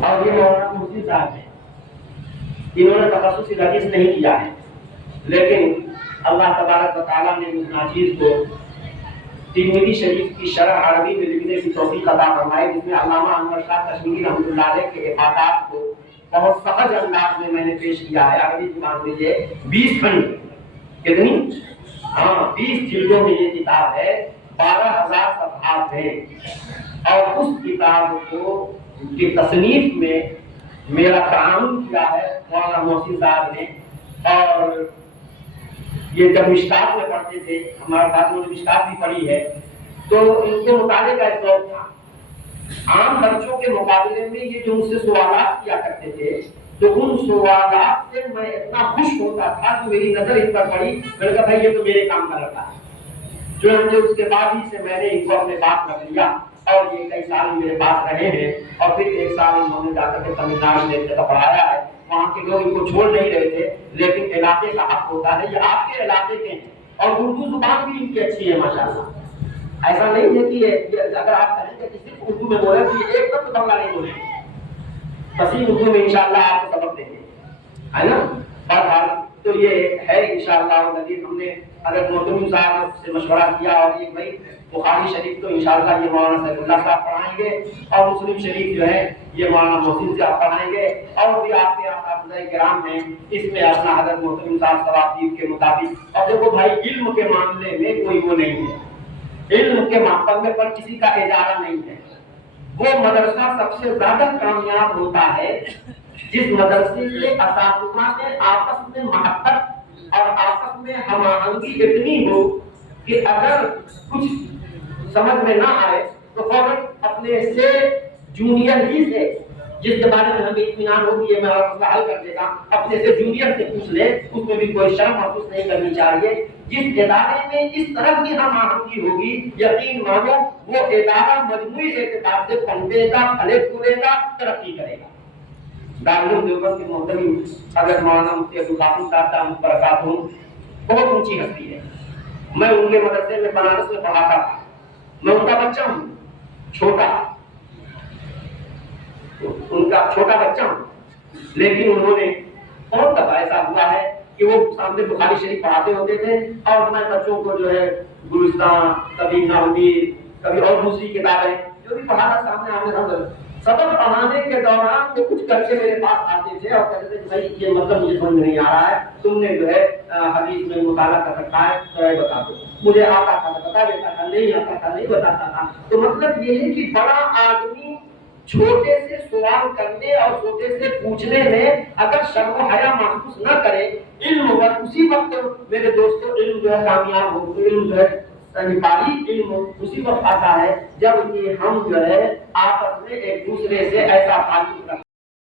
اور یہ مولانا محسن صاحب ہیں، انہوں نے تخصص حدیث نہیں کیا ہے، لیکن اللہ تبارک و تعالیٰ نے اس ناچیز کو ترمذی شریف کی شرح عربی میں لکھنے کی توفیق عطا فرمائی، جس میں علامہ انور شاہ کشمیری رحمۃ اللہ علیہ کے افادات کو بہت سہج انداز میں میں نے پیش کیا ہے۔ عربی زبان میں یہ 20 کھنڈ، کتنی؟ 20 جلدوں میں یہ کتاب ہے، 12,000 صفحات ہیں، اور اس کتاب کو کی تصنیف میں میرا تعاون کیا ہے مولانا محسن صاحب نے۔ اور یہ جب مشکات میں پڑھتے تھے، ہمارے ساتھ انہوں نے مشکات بھی پڑھی ہے، تو ان کے مطالعے کا ایک ذوق تھا۔ عام بچوں کے مقابلے میں یہ جو مجھ سے سوالات کیا کرتے تھے، تو ان سوالات سے میں اتنا خوش ہوتا تھا کہ میری نظر ان پر پڑی، میں نے کہا بھائی یہ تو میرے کام کا لڑکا ہے۔ چنانچہ اس کے بعد ہی سے میں نے ان کو اپنے پاس رکھ لیا، اور یہ کئی سال میرے پاس رہے ہیں، اور پھر ایک سال انہوں نے جا کر کے تمل ناڈو میں پڑھایا ہے۔ وہاں کے لوگ ان کو چھوڑ نہیں رہے تھے، لیکن علاقے کا حق ہوتا ہے، یہ آپ کے علاقے کے ہیں، اور اردو زبان بھی ان کی اچھی ہے ماشاءاللہ۔ ایسا نہیں ہے کہ اگر آپ کہیں کہ کسی کو اردو میں بولے تو یہ ایک دم بنگلہ نہیں بولے، فصیح اردو میں انشاءاللہ آپ کو سبق دیں گے، ہے نا۔ بہرحال تو یہ ہے انشاءاللہ العزیز، ہم نے حضرت محتمم صاحب سے مشورہ کیا، اور یہ بھائی بخاری شریف تو انشاءاللہ یہ مولانا سیف اللہ صاحب پڑھائیں گے، اور مسلم شریف جو ہے یہ مولانا محسن صاحب پڑھائیں گے، اور بھی آپ کے اساتذہ کرام ہیں، اس میں اپنا حضرت محتمم صاحب ثوابدید کے مطابق۔ اور دیکھو بھائی، علم کے معاملے میں کوئی وہ نہیں ہے، علم کے معاملے پر کسی کا ادارہ نہیں ہے۔ وہ مدرسہ سب سے زیادہ کامیاب ہوتا ہے جس مدرسے کے اساتذہ میں آپس میں محبت اور آپس میں ہم آہنگی اتنی ہو کہ اگر کچھ سمجھ میں نہ آئے تو فوراً اپنے سے جونیئر ہی سے، جس کے بارے میں ہمیں اطمینان ہو کہ یہ میرا مسئلہ حل کر دے گا، اپنے سے جونیئر سے پوچھ لے، اس میں بھی کوئی شرم محسوس نہیں کرنی چاہیے۔ جس ادارے میں اس طرح کی ہم آہنگی ہوگی، یقین مانو وہ ادارہ مجموعی اعتبار سے پنپے گا، پھلے پھولے گا، ترقی کرے گا۔ دارالعلوم دیوبند کے محترم حضرت مولانا مفتی ابوالقاسم صاحب دامت برکاتہم بہت اونچی ہستی ہے۔ میں ان کے مدرسے میں بنارس میں پڑھاتا تھا، میں ان کا بچہ ہوں، چھوٹا، ان کا چھوٹا بچہ ہوں، لیکن انہوں نے بہت دفعہ ایسا ہوا ہے کہ وہ سامنے بخاری شریف پڑھاتے ہوتے تھے، اور میں بچوں کو جو ہے گلستان، کبھی نحوی، کبھی اور دوسری کتابیں جو بھی پڑھانا سامنے آنے سبق پڑھانے کے دوران وہ کچھ کر کے میرے پاس آتے تھے اور کہتے تھے کہ بھائی یہ مطلب مجھے سمجھ نہیں آ رہا ہے، تم نے جو ہے حدیث میں مطالعہ کر رکھا ہے، تو بتا دو۔ مجھے آتا تھا بتا دیتا تھا، نہیں آتا تھا نہیں بتاتا تھا۔ تو مطلب یہ ہے کہ بڑا آدمی چھوٹے سے سوال کرنے اور چھوٹے سے پوچھنے میں اگر شرم و حیا محسوس نہ کرے، علم اسی وقت میرے دوستوں علم جو ہے کامیاب ہو، علم جو ہے باریک علم اسی وقت آتا ہے جب کہ ہم جو ہے آپس میں ایک دوسرے سے ایسا تعلق رکھتے